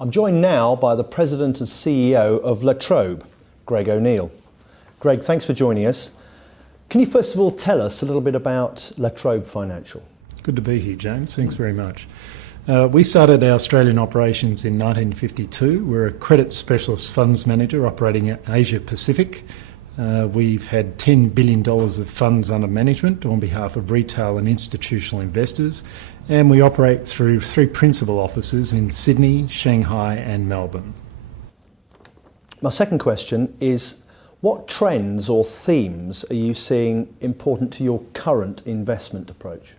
I'm joined now by the President and CEO of Trobe, Greg O'Neill. Greg, thanks for joining us. Can you first of all tell us a little bit about Trobe Financial? Good to be here, James. Thanks very much. We started our Australian operations in 1952. We're a credit specialist funds manager operating in Asia Pacific. We've had $10 billion of funds under management on behalf of retail and institutional investors, and we operate through 3 principal offices in Sydney, Shanghai and Melbourne. My second question is, what trends or themes are you seeing important to your current investment approach?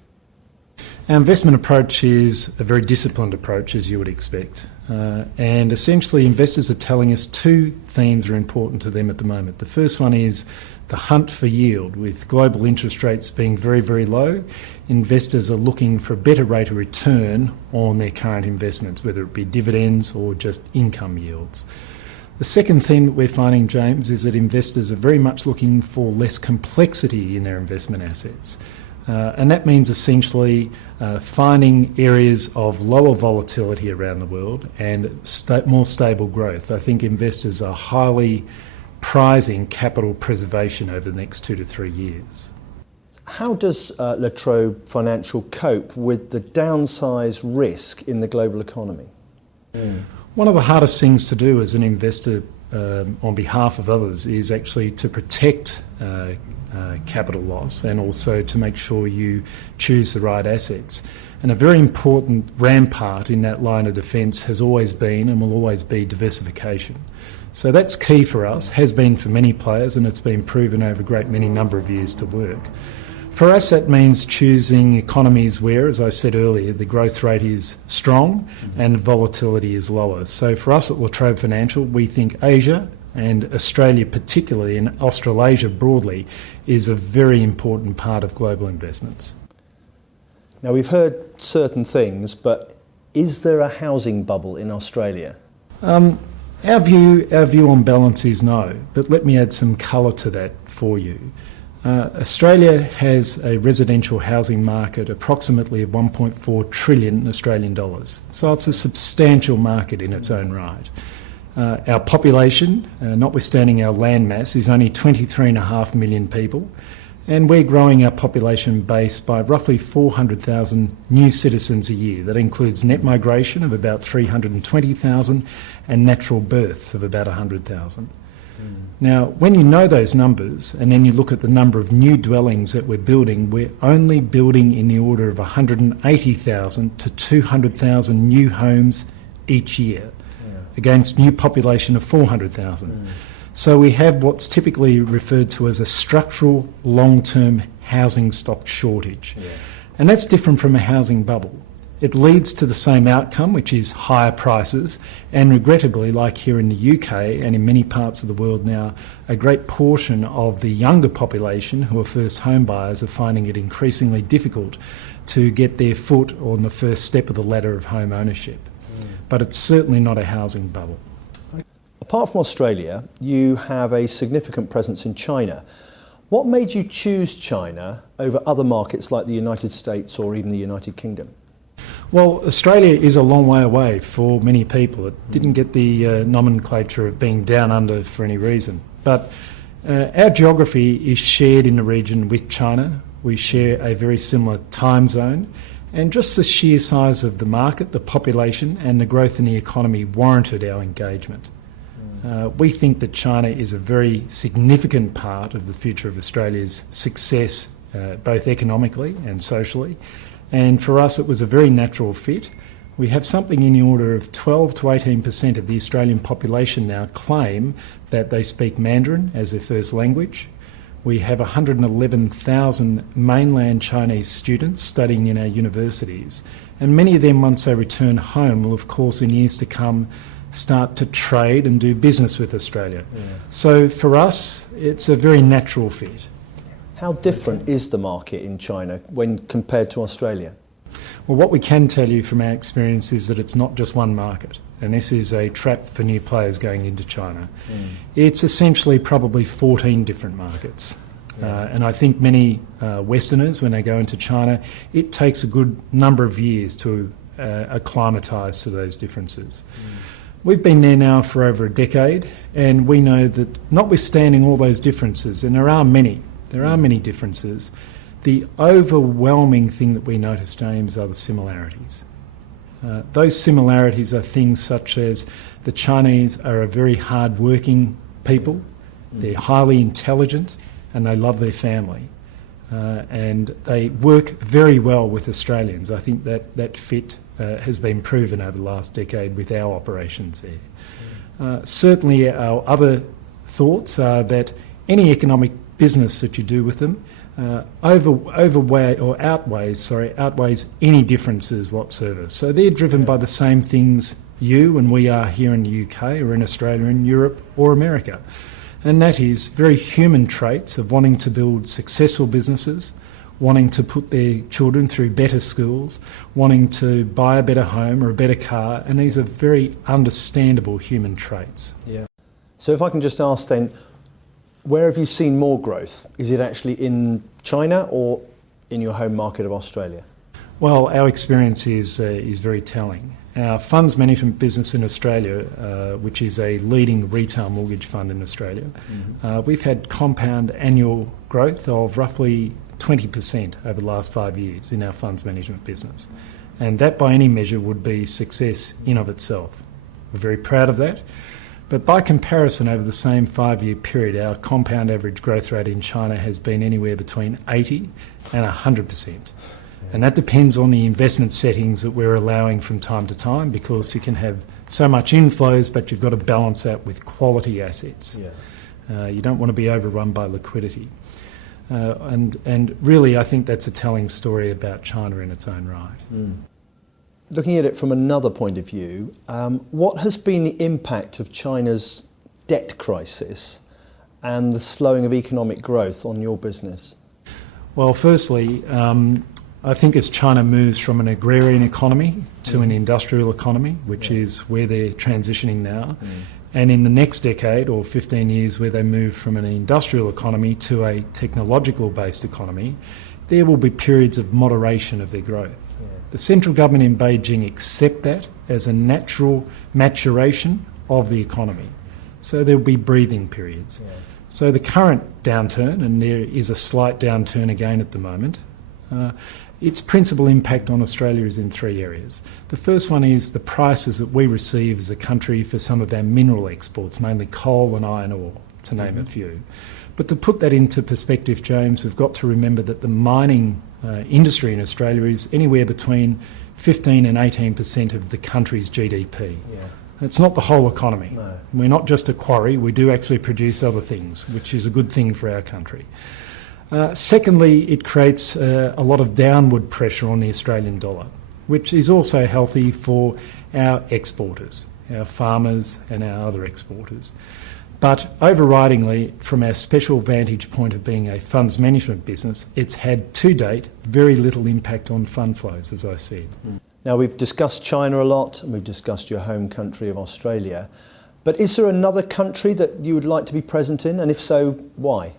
Our investment approach is a very disciplined approach, as you would expect. And essentially investors are telling us 2 themes are important to them at the moment. The first one is the hunt for yield. With global interest rates being very, very low, investors are looking for a better rate of return on their current investments, whether it be dividends or just income yields. The second theme that we're finding, James, is that investors are very much looking for less complexity in their investment assets. And that means essentially finding areas of lower volatility around the world and more stable growth. I think investors are highly prizing capital preservation over the next 2 to 3 years. How does Trobe Financial cope with the downside risk in the global economy? One of the hardest things to do as an investor on behalf of others is actually to protect capital loss and also to make sure you choose the right assets. And a very important rampart in that line of defence has always been and will always be diversification. So that's key for us, has been for many players, and it's been proven over a great many number of years to work. For us, that means choosing economies where, as I said earlier, the growth rate is strong and volatility is lower. So for us at Trobe Financial, we think Asia and Australia particularly, and Australasia broadly, is a very important part of global investments. Now, we've heard certain things, but is there a housing bubble in Australia? Our view on balance is no, but let me add some colour to that for you. Australia has a residential housing market approximately of 1.4 trillion Australian dollars. So it's a substantial market in its own right. Our population, notwithstanding our land mass, is only 23.5 million people, and we're growing our population base by roughly 400,000 new citizens a year. That includes net migration of about 320,000 and natural births of about 100,000. Now, when you know those numbers and then you look at the number of new dwellings that we're only building in the order of 180,000 to 200,000 new homes each year against new population of 400,000. So we have what's typically referred to as a structural long-term housing stock shortage. And that's different from a housing bubble. It leads to the same outcome, which is higher prices, and regrettably, like here in the UK and in many parts of the world now, a great portion of the younger population who are first home buyers are finding it increasingly difficult to get their foot on the first step of the ladder of home ownership. But it's certainly not a housing bubble. Apart from Australia, you have a significant presence in China. What made you choose China over other markets like the United States or even the United Kingdom? Well, Australia is a long way away for many people. It didn't get the nomenclature of being down under for any reason. But our geography is shared in the region with China. We share a very similar time zone. And just the sheer size of the market, the population and the growth in the economy warranted our engagement. We think that China is a very significant part of the future of Australia's success, both economically and socially. And for us, it was a very natural fit. We have something in the order of 12 to 18% of the Australian population now claim that they speak Mandarin as their first language. We have 111,000 mainland Chinese students studying in our universities. And many of them, once they return home, will, of course, in years to come, start to trade and do business with Australia. So for us, it's a very natural fit. How different is the market in China when compared to Australia? Well, what we can tell you from our experience is that it's not just one market, and this is a trap for new players going into China. It's essentially probably 14 different markets. And I think many Westerners, when they go into China, it takes a good number of years to acclimatise to those differences. We've been there now for over a decade, and we know that notwithstanding all those differences, and there are many differences, the overwhelming thing that we notice, James, are the similarities. Those similarities are things such as the Chinese are a very hard-working people, they're highly intelligent, and they love their family. And they work very well with Australians. I think that fit has been proven over the last decade with our operations there. Certainly our other thoughts are that any economic business that you do with them outweighs any differences whatsoever. So they're driven by the same things you and we are here in the UK or in Australia, in Europe or America. And that is very human traits of wanting to build successful businesses, wanting to put their children through better schools, wanting to buy a better home or a better car, and these are very understandable human traits. Yeah. So if I can just ask then, where have you seen more growth? Is it actually in China or in your home market of Australia? Well, our experience is very telling. Our funds management business in Australia, which is a leading retail mortgage fund in Australia, we've had compound annual growth of roughly 20% over the last 5 years in our funds management business. And that by any measure would be success in of itself. We're very proud of that. But by comparison, over the same 5-year period, our compound average growth rate in China has been anywhere between 80 and 100%. And that depends on the investment settings that we're allowing from time to time, because you can have so much inflows, but you've got to balance that with quality assets. Yeah. You don't want to be overrun by liquidity. And really, I think that's a telling story about China in its own right. Mm. Looking at it from another point of view, what has been the impact of China's debt crisis and the slowing of economic growth on your business? Well, firstly, I think as China moves from an agrarian economy to an industrial economy, which is where they're transitioning now, and in the next decade or 15 years where they move from an industrial economy to a technological-based economy, there will be periods of moderation of their growth. The central government in Beijing accept that as a natural maturation of the economy. So there will be breathing periods. So the current downturn, and there is a slight downturn again at the moment, its principal impact on Australia is in 3 areas. The first one is the prices that we receive as a country for some of our mineral exports, mainly coal and iron ore, to name a few. But to put that into perspective, James, we've got to remember that the mining industry in Australia is anywhere between 15 and 18% of the country's GDP. Yeah. It's not the whole economy. No. We're not just a quarry, we do actually produce other things, which is a good thing for our country. Secondly, it creates a lot of downward pressure on the Australian dollar, which is also healthy for our exporters, our farmers and our other exporters. But overridingly, from our special vantage point of being a funds management business, it's had to date very little impact on fund flows, as I said. Now, we've discussed China a lot and we've discussed your home country of Australia, but is there another country that you would like to be present in, and if so, why?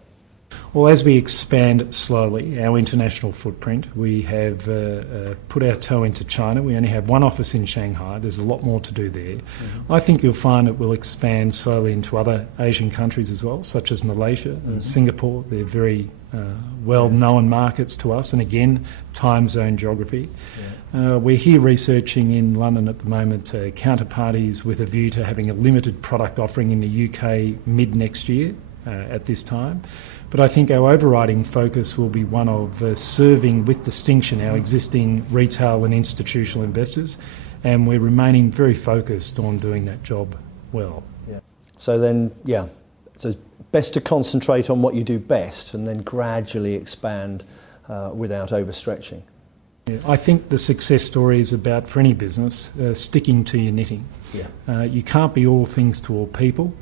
Well, as we expand slowly our international footprint, we have put our toe into China. We only have one office in Shanghai. There's a lot more to do there. I think you'll find it will expand slowly into other Asian countries as well, such as Malaysia and Singapore. They're very well-known markets to us, and again, time zone geography. We're here researching in London at the moment counterparties with a view to having a limited product offering in the UK mid-next year at this time. But I think our overriding focus will be one of serving with distinction our existing retail and institutional investors, and we're remaining very focused on doing that job well. Yeah. So then, so best to concentrate on what you do best and then gradually expand without overstretching. Yeah, I think the success story is about, for any business, sticking to your knitting. Yeah. You can't be all things to all people.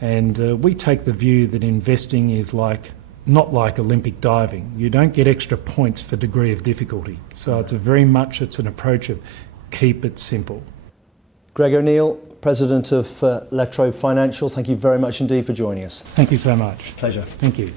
And we take the view that investing is not like Olympic diving. You don't get extra points for degree of difficulty. So it's an approach of keep it simple. Greg O'Neill, President of Trobe Financial, thank you very much indeed for joining us. Thank you so much. Pleasure. Thank you.